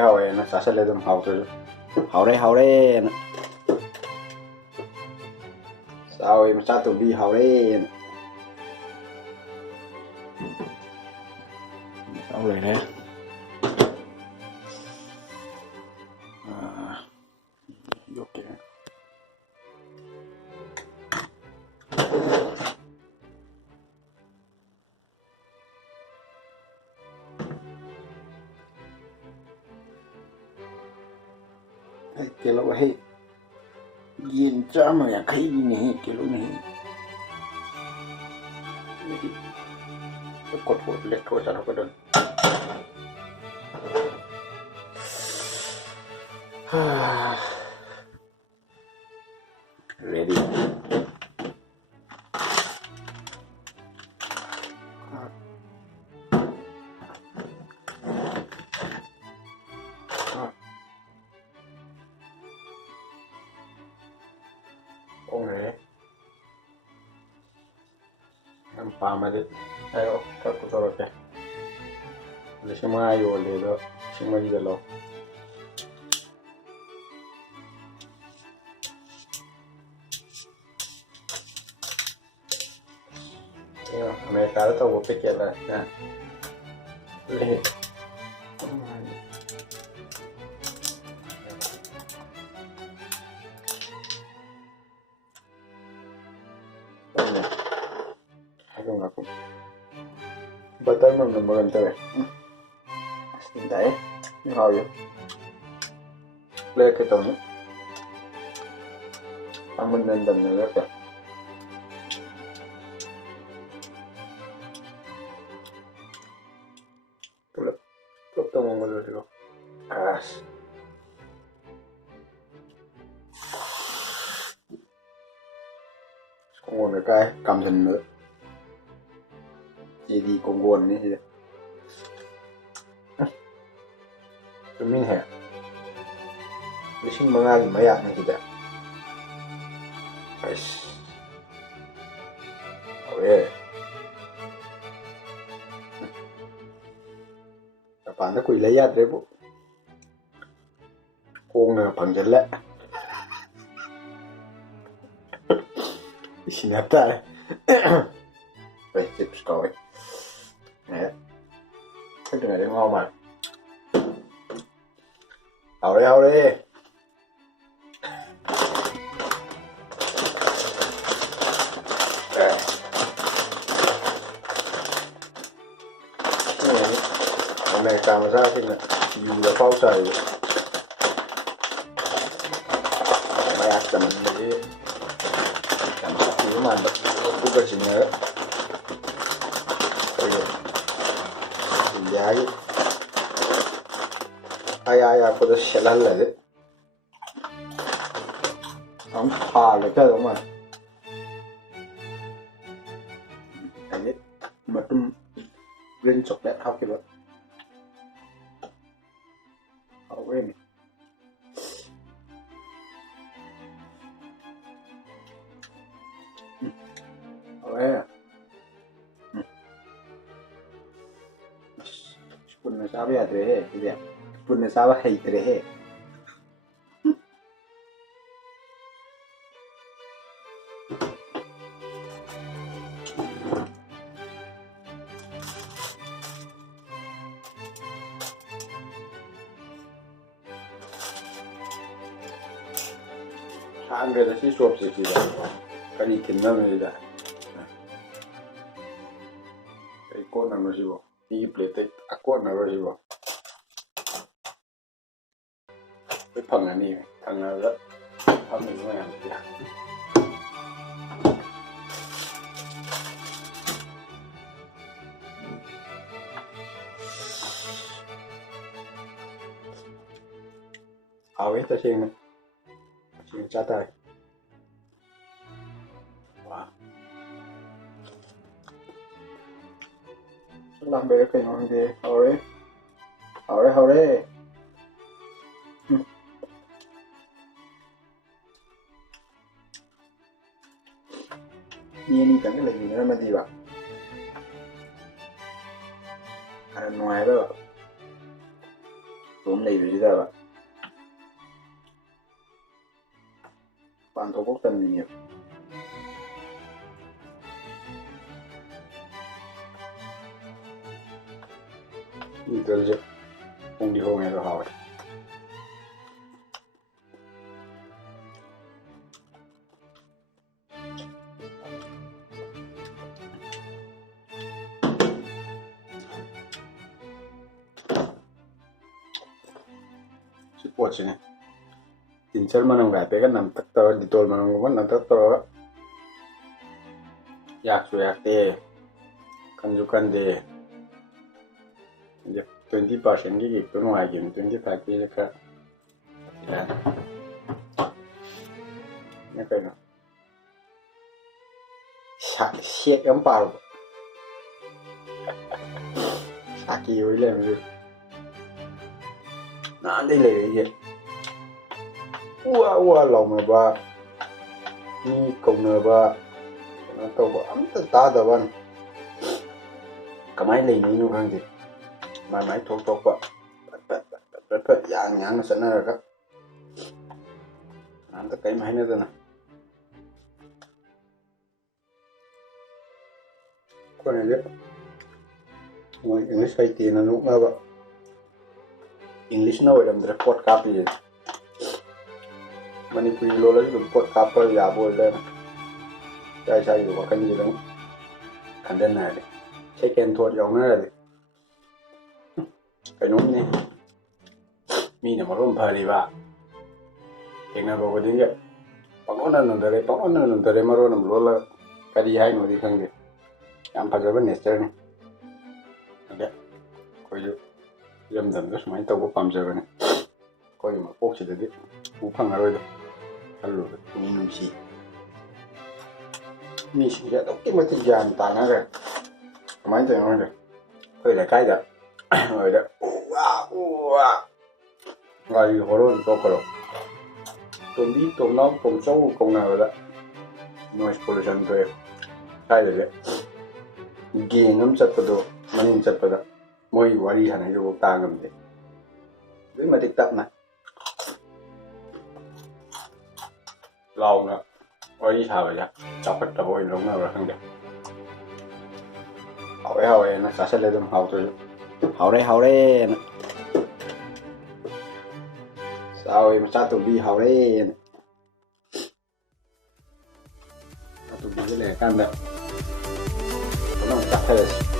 hauena sasale dum hautu haure sao em sa tu vi haure sao rồi đấy ok cái lỗ hết yên cho mà khi này cái lỗ này cột cột lệch cột cho nó có đơn ready 오늘 밤에 ayo 갖고 저렇게 이제 심어야 원래도 심어야 되려 이거 아메리카노 또 못 뺏겠다 나 그래 Aku ngaku batal mo ng maganda hindi ngaw yun leke ito ang mandandan na leke tulad ito mo malulilo as kung ano kaya kamsan mo jadi kongguan ni dia. Tumin he. Lising mangali maya ni kita. Guys. Oke. Kapan aku lihat deh bu. Kong na panggil lah. Di sini apa? Tips rồi nè cái đường này đi ngon mà hầu đi hôm nay làm ra thì dù là phao trời mày ăn chậm đi chậm chậm mà cũng có chuyện nữa Jadi, ayah aku dah selalu lagi. Ông phá lại cái đó mà. Cái mà tum lên chụp đẹp học cái đó. Học em. Oke. Punna sabe adrehe, gitu ya. Punna sabe haitrehe. Hanggada si suap si sida. Kanitin na sida. Iko na sibo. Di plate ako na sibo. Cái phần này nè, phần này rất phần này nó làm gì hầu hết ta xem này xem chát tay wow làm bể cái ngon gì hầu đấy ini kan lagi mana mati ba karena nuai ba ꯇꯣꯝ ꯂꯩꯕꯁꯤꯗꯕ ꯄꯥꯟꯊꯣꯛꯄ ꯇꯟꯕꯤꯅꯦꯕ ꯅꯨꯗꯜꯁꯦ ꯍꯣꯡꯗꯤ ꯍꯣꯡꯉꯦ ꯑꯗꯣ ꯍꯥꯎꯋꯦ ꯁꯤ ꯄꯣꯠꯁꯤꯅꯦ ꯇꯤꯟꯆꯔ ꯃꯅꯝꯒ ꯍꯥꯏꯐꯦꯠꯒ ꯅꯝꯇꯛ ꯇꯧꯔꯒ Dettol ꯃꯅꯝꯒꯨꯝꯕ ꯅꯝꯇꯛ ꯇꯧꯔꯒ ꯌꯥꯛꯁꯨ ꯌꯥꯛꯇꯦ ꯀꯟꯁꯨ ꯀꯟꯗꯦ 20%ꯒꯤ ꯒꯤꯐꯇꯣ ꯅꯨꯡꯉꯥꯏꯈꯤꯕꯅꯤ 25%ꯒꯤꯁꯦ ꯈꯔ ꯀꯩꯅꯣ ꯁꯦꯛ ꯑꯃ ꯄꯥꯜꯕ ꯁꯥꯀꯤ ꯑꯣꯏ ꯂꯩꯔꯝꯃꯦ ꯅꯍꯥꯟꯗꯩ ꯂꯩꯔꯛꯏꯁꯦ ꯎꯋꯥ ꯎꯋꯥ ꯂꯥꯎꯅꯕ ꯃꯤ ꯀꯧꯅꯕ ꯀꯩꯅꯣ ꯇꯧꯕ ꯑꯝꯇ ꯇꯥꯗꯕꯅꯤ ꯀꯃꯥꯏꯅ ꯂꯩꯅꯩꯅꯣ ꯈꯪꯗꯦ ꯃꯥꯏ ꯃꯥꯏ ꯊꯣꯛ ꯊꯣꯛꯄ ꯐꯠ ꯌꯥꯡꯅ ꯆꯠꯅꯔꯒ ꯑꯝꯇ ꯀꯔꯤꯝ ꯍꯥꯏꯅꯗꯅ ꯑꯩꯈꯣꯏꯅꯗꯤ ꯃꯣꯏ ꯏꯪꯂꯤꯁ ꯍꯩꯇꯦꯅ ꯅꯣꯛꯅꯕ ꯏꯪꯂꯤꯁꯅ ꯑꯣꯏꯔꯝꯗ꯭ꯔꯦ ꯄꯣꯠ ꯀꯥꯞꯄꯤꯁꯦ ꯃꯅꯤꯄꯨꯔꯤ ꯂꯣꯜꯂꯁꯨ ꯑꯗꯨꯝ ꯄꯣꯠ ꯀꯥꯞꯄ ꯌꯥꯕ ꯑꯣꯏ ꯂꯩꯔꯝꯃꯦ ꯏꯁꯥ ꯏꯁꯥꯒꯤ ꯋꯥꯈꯜꯁꯤ ꯑꯗꯨꯝ ꯈꯟꯖꯟꯅꯔꯗꯤ ꯁꯦꯀꯦꯟ ꯊꯣꯠ ꯌꯥꯎꯅꯔꯗꯤ ꯀꯩꯅꯣꯝꯅꯤ ꯃꯤꯅ ꯃꯔꯣꯟ ꯐꯔꯤꯕ ꯊꯦꯡꯅꯕ ꯈꯨꯗꯤꯡꯒꯤ ꯄꯪꯅꯣꯟꯗ ꯅꯣꯟꯊꯔꯦ ꯃꯔꯣꯟ ꯑꯃ ꯂꯣꯜꯂꯒ ꯀꯔꯤ ꯍꯥꯏꯅꯣꯗꯤ ꯈꯪꯗꯦ ꯌꯥꯝ ꯐꯖꯕ ꯅꯦꯆꯔꯅꯤ ꯑꯗ ꯑꯩꯈꯣꯏꯁꯨ ꯏꯔꯝꯗꯝꯗ ꯁꯨꯃꯥꯏꯅ ꯇꯧꯕ ꯄꯥꯝꯖꯕꯅꯤ ꯑꯩꯈꯣꯏꯒꯤ ꯃꯄꯣꯛꯁꯤꯗꯗꯤ ꯎ ꯐꯪꯉꯔꯣꯏꯗ ꯈꯜꯂꯨꯕ ꯄꯨꯛꯅꯤꯡ ꯅꯨꯡꯁꯤ ꯃꯤꯁꯤꯡꯁꯦ ꯑꯗꯨꯛꯀꯤ ꯃꯇꯤꯛ ꯒ꯭ꯌꯥꯟ ꯇꯥꯅꯈ꯭ꯔꯦ ꯀꯃꯥꯏꯅ ꯇꯧꯔꯤꯅꯣ ꯈꯪꯗꯦ ꯑꯩꯈꯣꯏ ꯂꯩꯀꯥꯏꯗ ꯑꯣꯏꯔꯦ ꯎ ꯋꯥ ꯋꯥꯔꯤ ꯍꯣꯔꯣꯟ ꯇꯣꯛꯈ꯭ꯔꯣ ꯇꯣꯝꯕꯤ ꯇꯣꯝꯅꯥꯎ ꯇꯣꯝꯆꯧ ꯀꯧꯅꯕꯗ ꯅꯣꯏꯁ ꯄꯣꯂꯨꯁꯟ ꯊꯣꯛꯑꯦ ꯁ꯭ꯋꯥꯏꯗꯗꯤ ꯒꯦꯡ ꯑꯃ ꯆꯠꯄꯗꯣ ꯃꯅꯤꯡ ꯆꯠꯄꯗ ꯃꯣꯏꯒꯤ ꯋꯥꯔꯤ ꯁꯥꯟꯅꯩꯗꯨꯐꯥꯎ ꯇꯥ ꯉꯝꯗꯦ ꯑꯗꯨꯛꯀꯤ ꯃꯇꯤꯛ ꯇꯞꯅ ꯂꯥꯎꯅ ꯋꯥꯔꯤ ꯁꯥꯕꯁꯦ ꯆꯥꯎꯈꯠꯇꯕ ꯑꯣꯏꯅ ꯂꯧꯅꯕ꯭ꯔꯥ ꯈꯪꯗꯦ ꯍꯥꯎꯔꯦ ꯍꯥꯎꯔꯦꯅ ꯆꯥꯁꯤꯜꯂꯦ ꯑꯗꯨꯝ ꯍꯥꯎꯇ꯭ꯔꯁꯨ ꯍꯥꯎꯔꯦ ꯍꯥꯎꯔꯦꯅ ꯆꯥꯎꯋꯦ ꯃꯆꯥ ꯇꯣꯝꯕꯤ ꯍꯥꯎꯔꯦꯅ ꯃꯆꯥ ꯇꯣꯝꯕꯤꯁꯦ ꯂꯩꯔꯀꯥꯟꯗ ꯐꯖꯅ ꯆꯥꯊꯔꯁꯤ